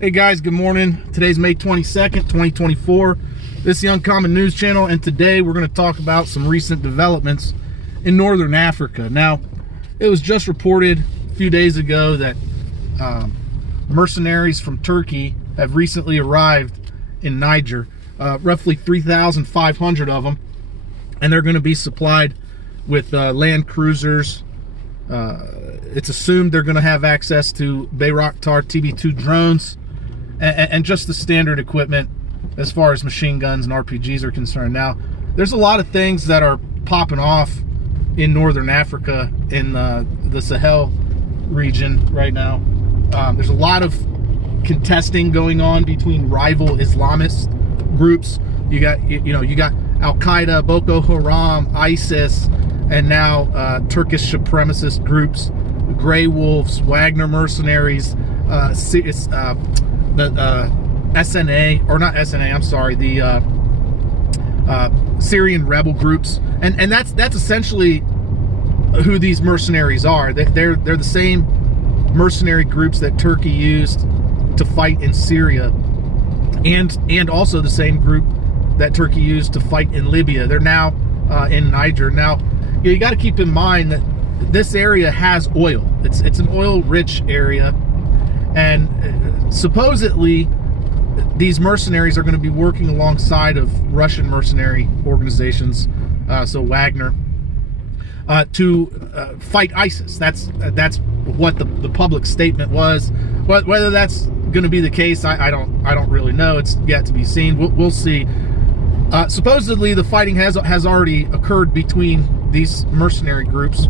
Hey guys, good morning. Today's May 22nd, 2024. This is the Uncommon News Channel, and today we're going to talk about some recent developments in northern Africa. Now, it was just reported a few days ago that mercenaries from Turkey have recently arrived in Niger, roughly 3,500 of them, and they're going to be supplied with land cruisers. It's assumed they're going to have access to Bayraktar TB2 drones and just the standard equipment as far as machine guns and RPGs are concerned. Now, there's a lot of things that are popping off in northern Africa, in the Sahel region right now. There's a lot of contesting going on between rival Islamist groups. You got Al-Qaeda, Boko Haram, ISIS, and now Turkish supremacist groups, Grey Wolves, Wagner mercenaries, the SNA, or not SNA, I'm sorry, the Syrian rebel groups, and that's essentially who these mercenaries are. They're the same mercenary groups that Turkey used to fight in Syria, and also the same group that Turkey used to fight in Libya. They're now in Niger. Now, you got to keep in mind that this area has oil. It's an oil-rich area, and supposedly these mercenaries are going to be working alongside of Russian mercenary organizations, so Wagner, to fight ISIS. That's what the public statement was. But whether that's going to be the case, I don't really know. It's yet to be seen. We'll see. Supposedly, the fighting has already occurred between these mercenary groups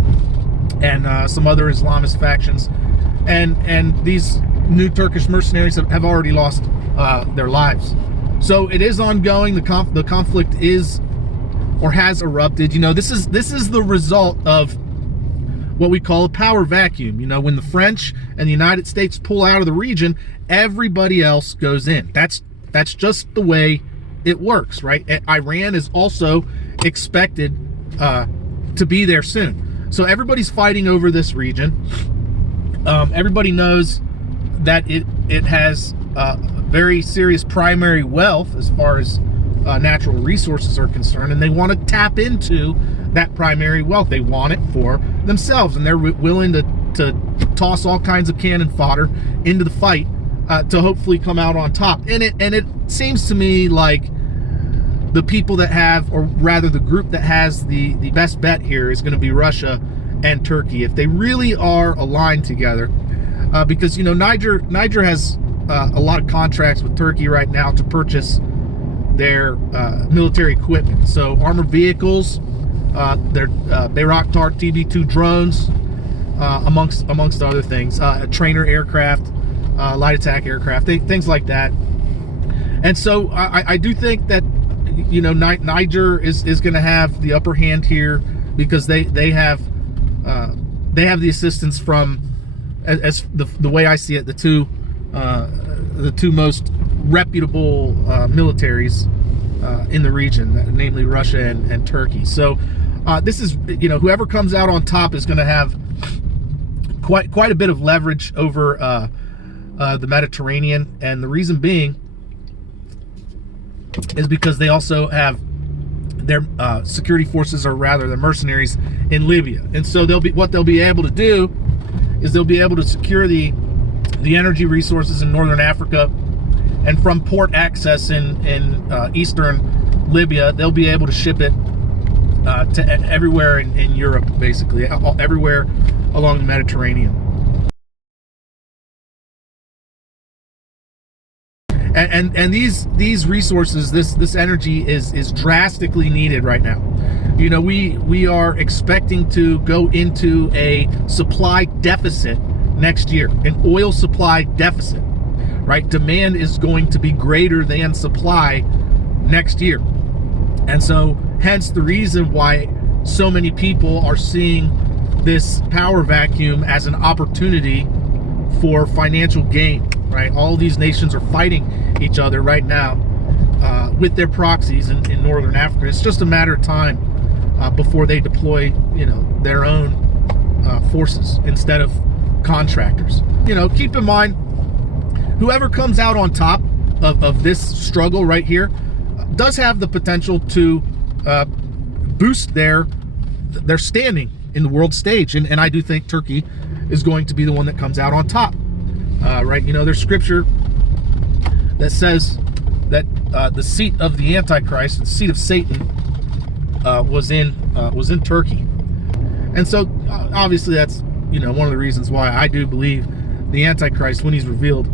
and some other Islamist factions, and these new Turkish mercenaries have already lost their lives. So it is ongoing. The conflict is, or has, erupted. This is the result of what we call a power vacuum. When the French and the United States pull out of the region, everybody else goes in. That's just the way it works, right? Iran is also expected to be there soon. So everybody's fighting over this region. Everybody knows that it has very serious primary wealth as far as natural resources are concerned, and they want to tap into that primary wealth. They want it for themselves, and they're willing to toss all kinds of cannon fodder into the fight to hopefully come out on top. And it seems to me like the people that have, or rather the group that has the best bet here is going to be Russia and Turkey, if they really are aligned together. Because Niger has a lot of contracts with Turkey right now to purchase their military equipment. So armored vehicles, their Bayraktar TB2 drones, amongst other things, trainer aircraft, light attack aircraft, things like that. And so I do think that Niger is going to have the upper hand here, because they have the assistance from, as the way I see it, the two most reputable militaries in the region, namely Russia and Turkey. So this is, whoever comes out on top is going to have quite a bit of leverage over the Mediterranean, and the reason being is because they also have their security forces, or rather their mercenaries, in Libya. And so what they'll be able to do is they'll be able to secure the energy resources in northern Africa, and from port access in eastern Libya, they'll be able to ship it to everywhere in Europe, basically everywhere along the Mediterranean. And these resources, this energy is drastically needed right now. We are expecting to go into a supply deficit next year, an oil supply deficit, right? Demand is going to be greater than supply next year. And so hence the reason why so many people are seeing this power vacuum as an opportunity for financial gain, right? All these nations are fighting each other right now with their proxies in northern Africa. It's just a matter of time before they deploy, their own forces instead of contractors. Keep in mind, whoever comes out on top of this struggle right here does have the potential to boost their standing in the world stage. And I do think Turkey is going to be the one that comes out on top. Right? You know, there's scripture that says that the seat of the Antichrist, the seat of Satan, was in Turkey. And so obviously that's, you know, one of the reasons why I do believe the Antichrist, when he's revealed,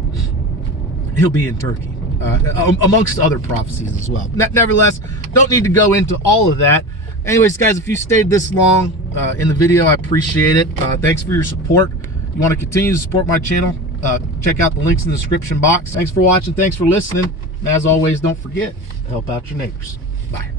he'll be in Turkey, amongst other prophecies as well. Nevertheless, don't need to go into all of that. Anyways, guys, if you stayed this long in the video, I appreciate it. Thanks for your support. You want to continue to support my channel, check out the links in the description box. Thanks for watching. Thanks for listening. And as always, don't forget to help out your neighbors. Bye.